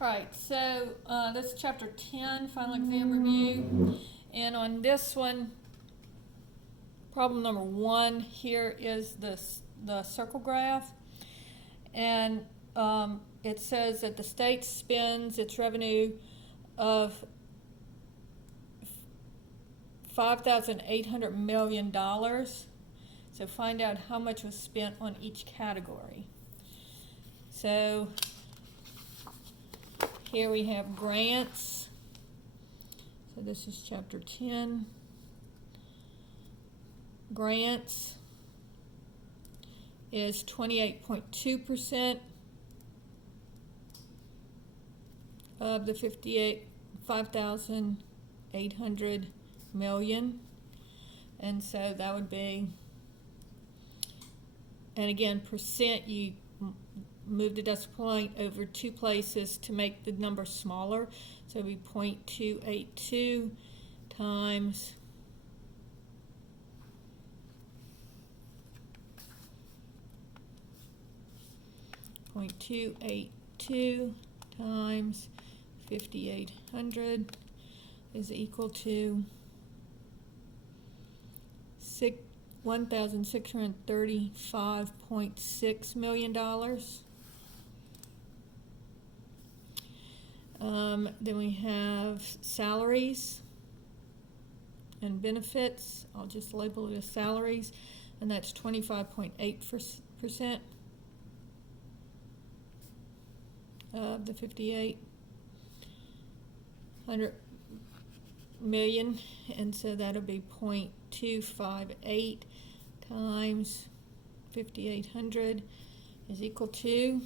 Right, so this is chapter 10, final exam review. And on this one, problem number 1 here is the circle graph. And it says that the state spends its revenue of $5,800 million. So find out how much was spent on each category. So here we have grants. So this is chapter 10. Grants is 28.2% of the 5,800 million. And so that would be, and again, percent, you move the decimal point over 2 places to make the number smaller. So it would be 0.282 times 0.282 times 5,800 is equal to $1,635.6 million. Then we have salaries and benefits. I'll just label it as salaries, and that's 25.8% of the 5,800 million, and so that'll be 0.258 times 5,800 is equal to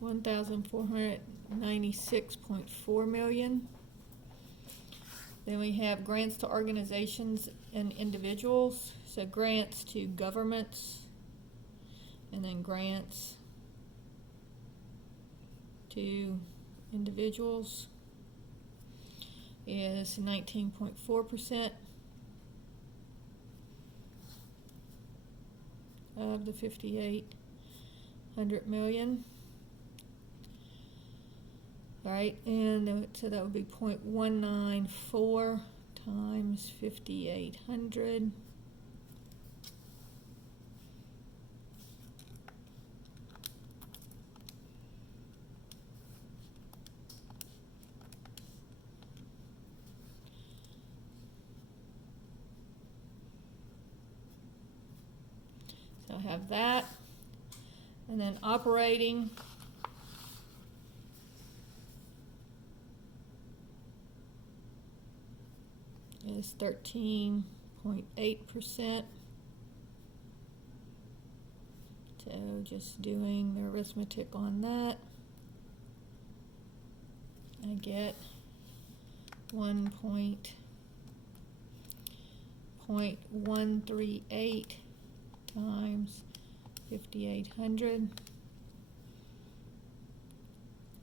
$1,496.4 million. Then we have grants to organizations and individuals. So grants to governments, and then grants to individuals is 19.4% of the 5,800 million. All right, and so that would be 0.194 times 5,800. So I have that, and then operating. Is 13.8%. So just doing the arithmetic on that, I get 1.138 times 5,800,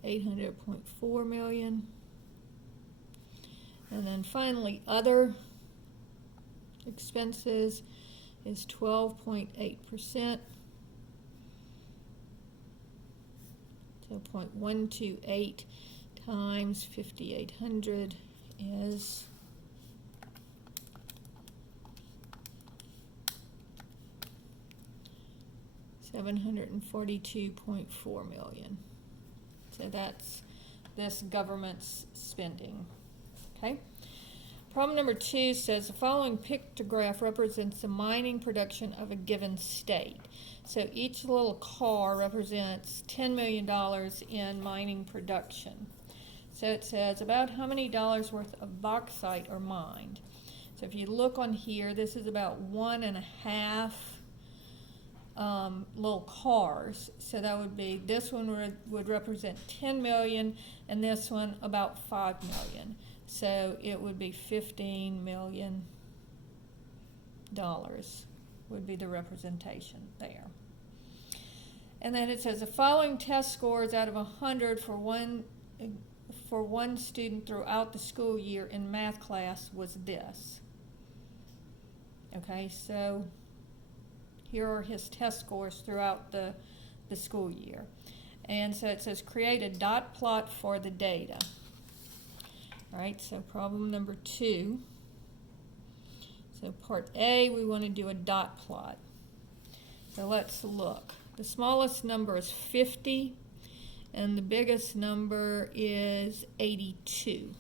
800.4 million. And then finally, other expenses is 12.8%. So 0.128 times 5,800 is $742.4 million. So that's this government's spending. Okay. Problem number 2 says the following pictograph represents the mining production of a given state. So each little car represents $10 million in mining production. So it says about how many dollars worth of bauxite are mined. So if you look on here, this is about 1.5 little cars. So that would be, this one would represent 10 million, and this one about 5 million. So it would be $15 million would be the representation there. And then it says the following test scores out of 100 for one for one student throughout the school year in math class was this. Okay, so here are his test scores throughout the school year. And so it says create a dot plot for the data. All right, so problem number 2. So part A, we want to do a dot plot. So let's look. The smallest number is 50, and the biggest number is 82.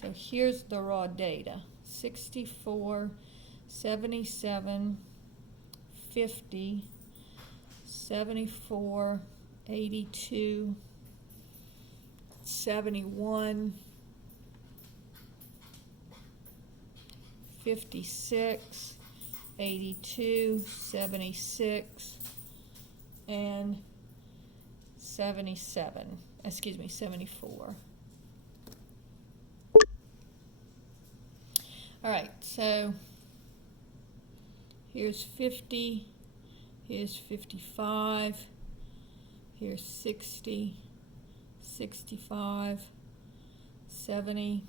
So here's the raw data. 64, 77, 50, 74, 82, 71, 56, 82, 76, and 77. Excuse me, 74. All right, so here's 50, here's 55, here's 60, 65, 70,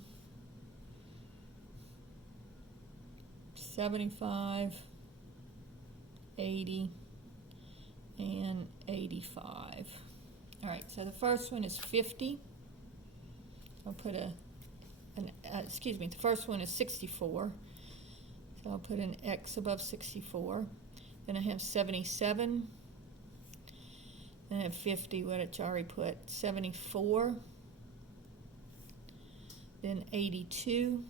75, 80, and 85. All right, so the first one is 50. I'll put the first one is 64. So I'll put an X above 64. Then I have 77. Then I have 50, which I already put 74. Then 82.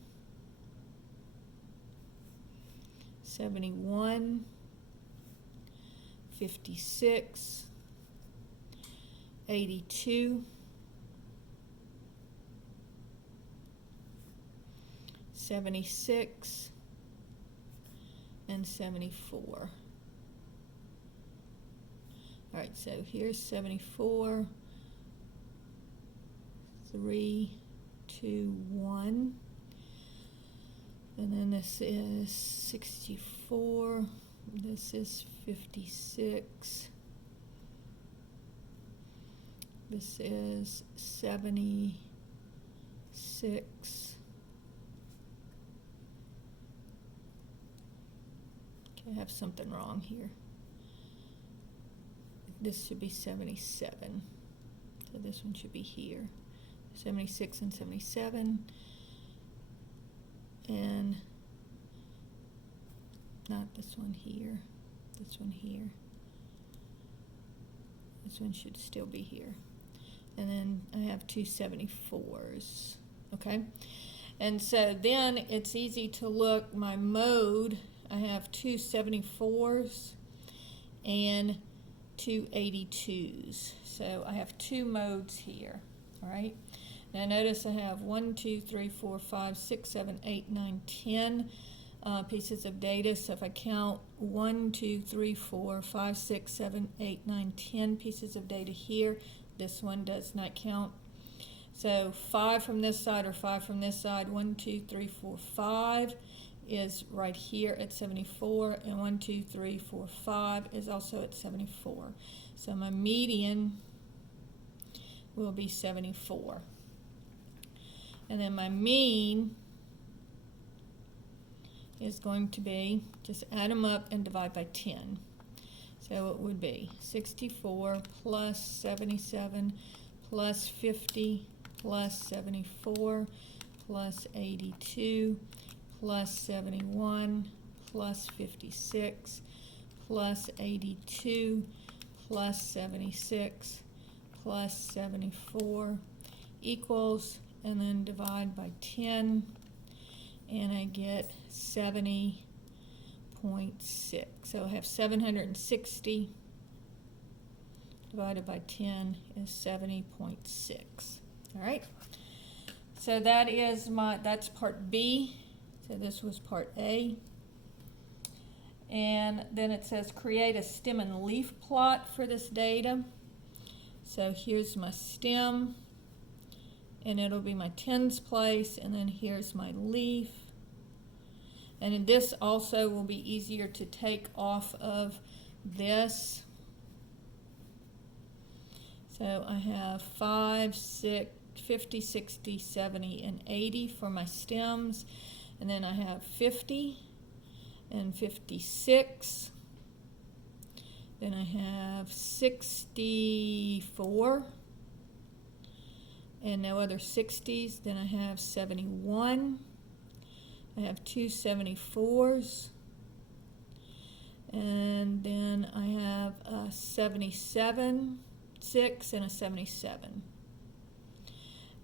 71. 56. 82. 76. And 74. All right, so here's 74. 3, 2, 1. And then this is 64. This is 56. This is 76. I have something wrong here. This should be 77. So this one should be here. 76 and 77. And not this one here. This one here. This one should still be here. And then I have two 74s. Okay? And so then it's easy to look my mode. I have two 74s and two 82s. So I have two modes here. All right. Now notice I have 1, 2, 3, 4, 5, 6, 7, 8, 9, 10 pieces of data. So if I count 1, 2, 3, 4, 5, 6, 7, 8, 9, 10 pieces of data here, this one does not count. So 5 from this side or 5 from this side, 1, 2, 3, 4, 5 is right here at 74, and 1, 2, 3, 4, 5 is also at 74. So my median will be 74. And then my mean is going to be, just add them up and divide by 10. So it would be 64 plus 77 plus 50 plus 74 plus 82 plus 71 plus 56 plus 82 plus 76 plus 74 equals, and then divide by 10, and I get 70.6. So I have 760 divided by 10 is 70.6. All right. So that's part B. So this was part A. And then it says create a stem and leaf plot for this data. So here's my stem, and it'll be my tens place, and then here's my leaf. And in this also will be easier to take off of this. So I have 5, 6, 50, 60, 70, and 80 for my stems. And then I have 50 and 56. Then I have 64 and no other 60s. Then I have 71. I have two 74s. And then I have a 77, 6, and a 77.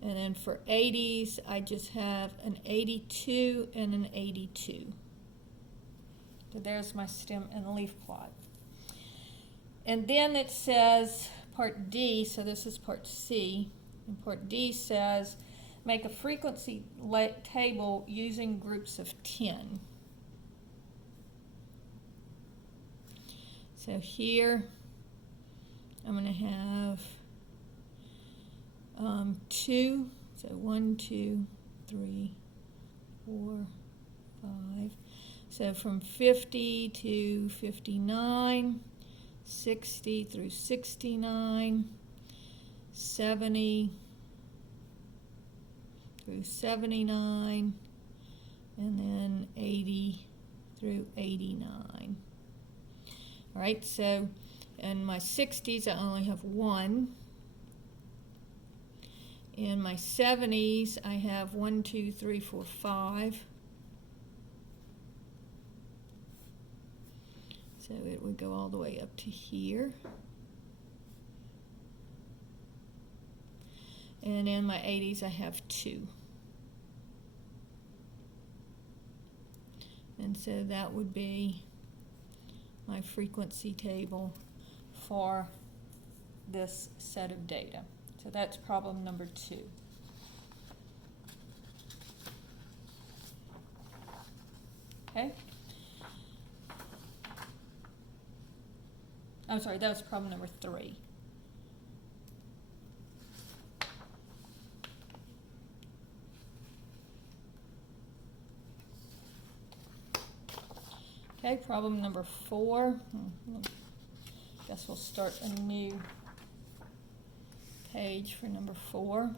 And then for 80s, I just have an 82 and an 82. So there's my stem and leaf plot. And then it says part D, so this is part C, and part D says make a frequency table using groups of 10. So here I'm going to have 2, so 1, 2, 3, 4, 5. So from 50 to 59, 60 through 69, 70 through 79, and then 80 through 89. All right, so in my 60s, I only have 1. In my 70s, I have 1, 2, 3, 4, 5. So it would go all the way up to here. And in my 80s, I have 2. And so that would be my frequency table for this set of data. So that's problem number 2. Okay? I'm sorry, that was problem number 3. Okay, problem number 4. Guess we'll start a new page for number 4.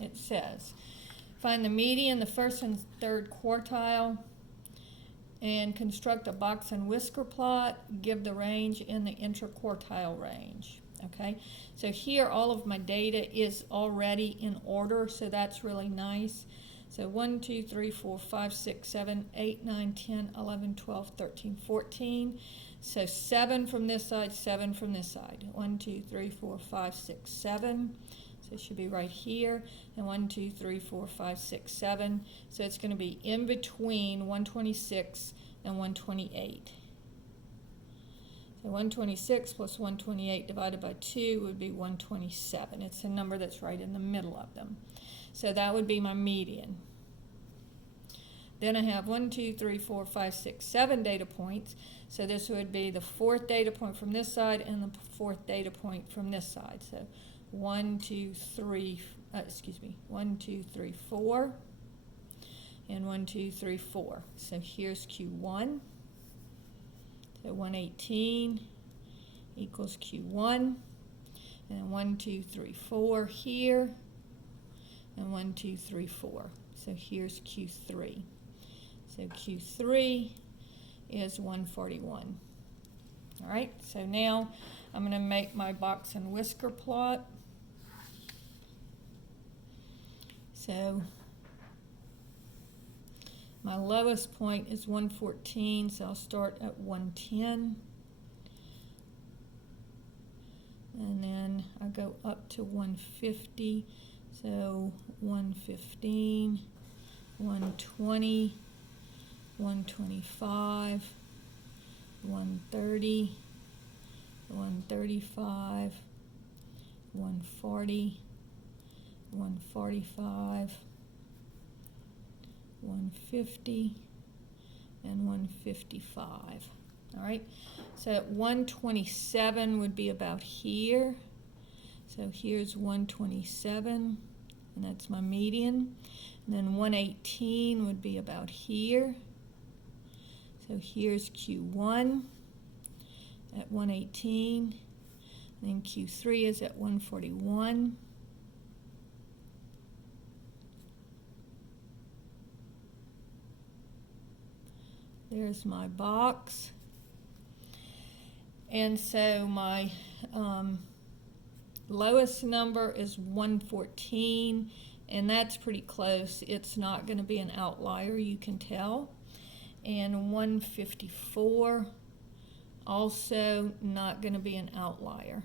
It says, find the median, the first and third quartile, and construct a box and whisker plot. Give the range in the interquartile range. Okay, so here all of my data is already in order, so that's really nice. So 1, 2, 3, 4, 5, 6, 7, 8, 9, 10, 11, 12, 13, 14. So 7 from this side, 7 from this side. 1, 2, 3, 4, 5, 6, 7. So it should be right here. And 1, 2, 3, 4, 5, 6, 7. So it's going to be in between 126 and 128. So 126 plus 128 divided by 2 would be 127. It's a number that's right in the middle of them. So that would be my median. Then I have 1, 2, 3, 4, 5, 6, 7 data points. So this would be the 4th data point from this side and the 4th data point from this side. So 1, 2, 3, 1, 2, 3, 4, and 1, 2, 3, 4. So here's Q1. So 118 equals Q1, and 1, 2, 3, 4 here, and 1, 2, 3, 4. So here's Q3. So Q3 is 141. All right, so now I'm going to make my box and whisker plot. So my lowest point is 114, so I'll start at 110. And then I go up to 150, so 115, 120, 125, 130, 135, 140, 145, 150, and 155. All right, so at 127 would be about here. So here's 127, and that's my median. And then 118 would be about here. So here's Q1. at 118. Then Q3 is at 141. There's my box. And so my lowest number is 114, and that's pretty close. It's not going to be an outlier, you can tell. And 154, also not going to be an outlier,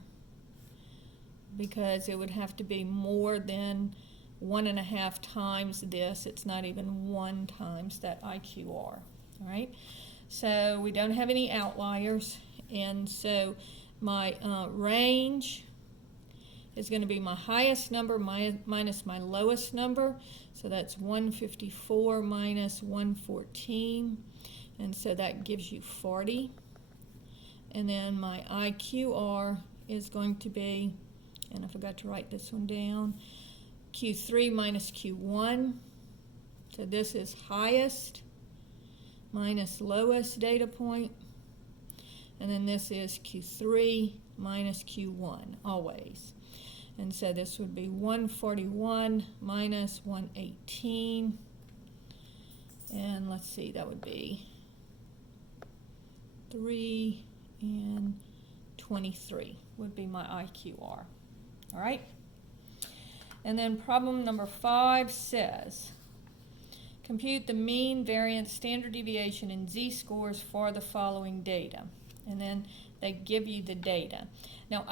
because it would have to be more than 1.5 times this. It's not even 1 times that IQR. All right, so we don't have any outliers, and so my range is going to be my highest number minus my lowest number. So that's 154 minus 114, and so that gives you 40. And then my IQR is going to be, and I forgot to write this one down, Q3 minus Q1. So this is highest minus lowest data point. And then this is Q3 minus Q1, always. And so this would be 141 minus 118. And let's see, that would be 3 and 23 would be my IQR. All right? And then problem number 5 says, compute the mean, variance, standard deviation, and z-scores for the following data. And then they give you the data. Now,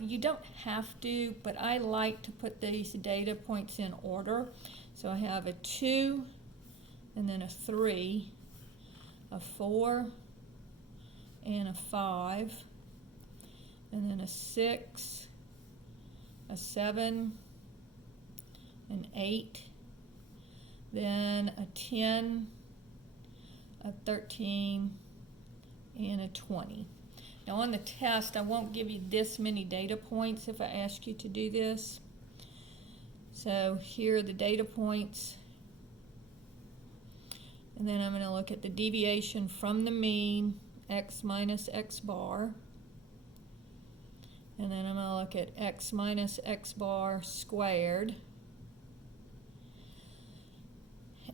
you don't have to, but I like to put these data points in order. So I have a 2, and then a 3, a 4, and a 5, and then a 6, a 7, an 8, then a 10, a 13, and a 20. Now on the test, I won't give you this many data points if I ask you to do this. So here are the data points. And then I'm going to look at the deviation from the mean, x minus x bar. And then I'm going to look at x minus x bar squared.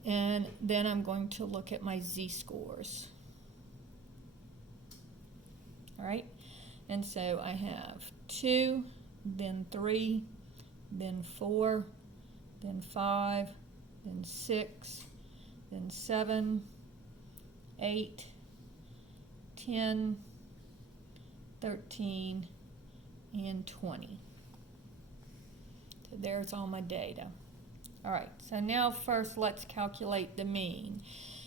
And then I'm going to look at my z-scores. All right, and so I have 2, then 3, then 4, then 5, then 6, then 7, 8, 10, 13, and 20. So there's all my data. All right, so now first let's calculate the mean.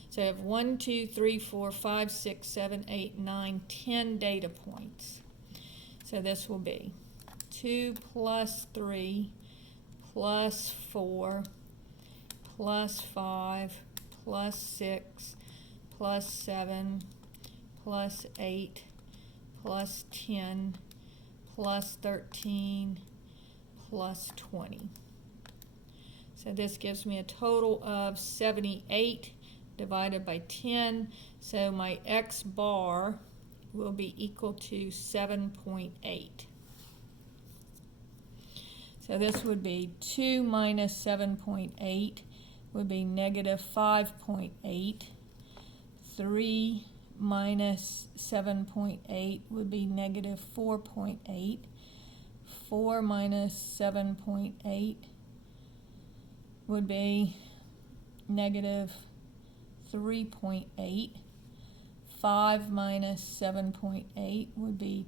So I have 1, 2, 3, 4, 5, 6, 7, 8, 9, 10 data points. So this will be 2 plus 3 plus 4 plus 5 plus 6 plus 7 plus 8 plus 10 plus 13 plus 20. So this gives me a total of 78 divided by 10, so my x bar will be equal to 7.8. So this would be 2 minus 7.8 would be negative 5.8. 3 minus 7.8 would be negative 4.8. 4 minus 7.8 would be negative 3.8. 5 minus 7.8 would be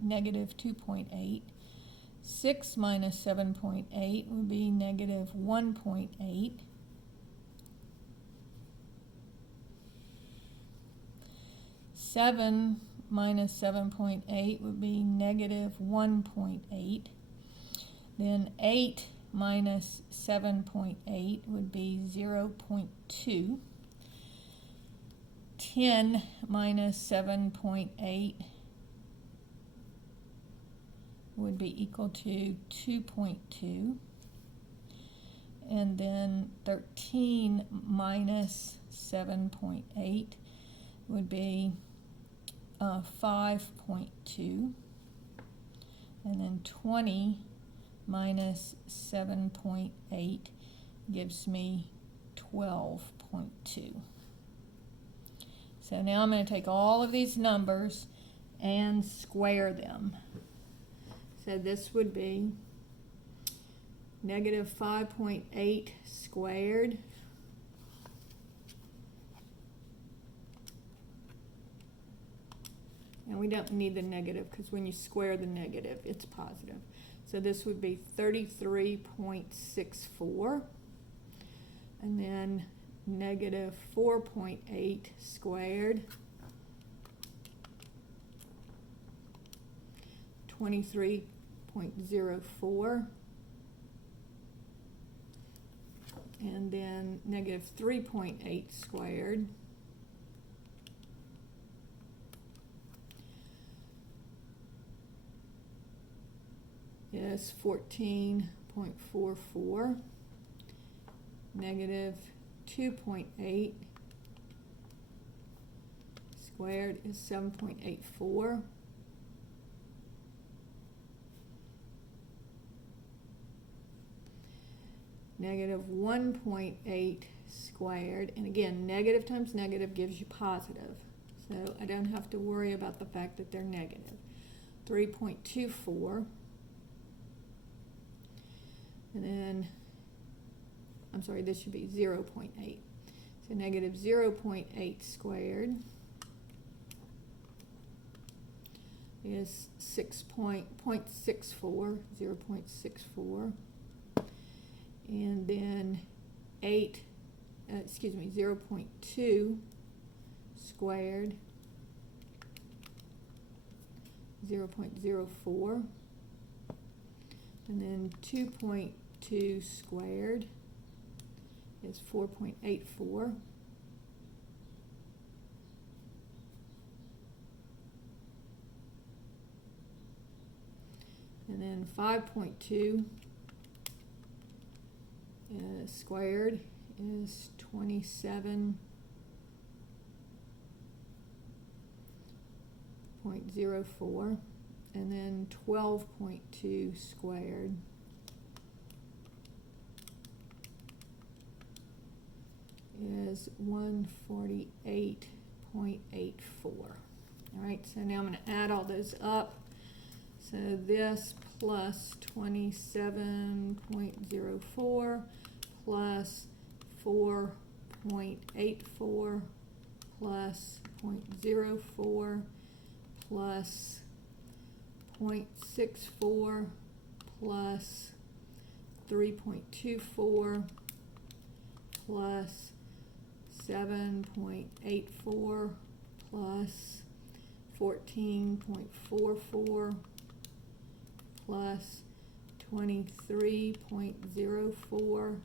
negative 2.8. 6 minus 7.8 would be negative 1.8. 7 minus 7.8 would be negative 1.8. Then 8 minus 7.8 would be 0.2. 10 minus 7.8 would be equal to 2.2. And then 13 minus 7.8 would be 5.2, and then 20 minus 7.8 gives me 12.2. So now I'm going to take all of these numbers and square them. So this would be negative 5.8 squared and we don't need the negative because when you square the negative it's positive. So this would be 33.64 and then negative 4.8 squared, 23.04, and then negative 3.8 squared, is 14.44, negative 2.8 squared is 7.84, negative 1.8 squared, and again, negative times negative gives you positive, so I don't have to worry about the fact that they're negative. 3.24, and then, I'm sorry, this should be 0.8. So negative 0.8 squared is 0.64, and then 0.2 squared, 0.04, and then 2.2 squared is 4.84, and then 5.2 squared is 27.04, and then 12.2 squared is 148.84. All right, so now I'm going to add all those up. So this plus 27.04 plus 4.84 plus 0.04 plus 0.64 plus 3.24 plus 7.84 plus 14.44 plus 23.04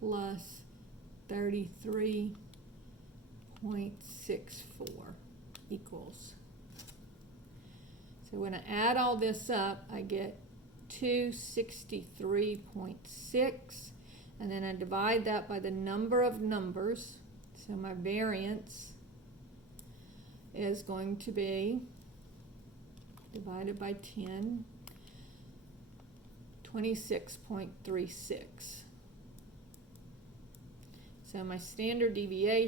plus 33.64 equals. So when I add all this up, I get 263.6, and then I divide that by the number of numbers. So my variance is going to be divided by 10, 26.36. So my standard deviation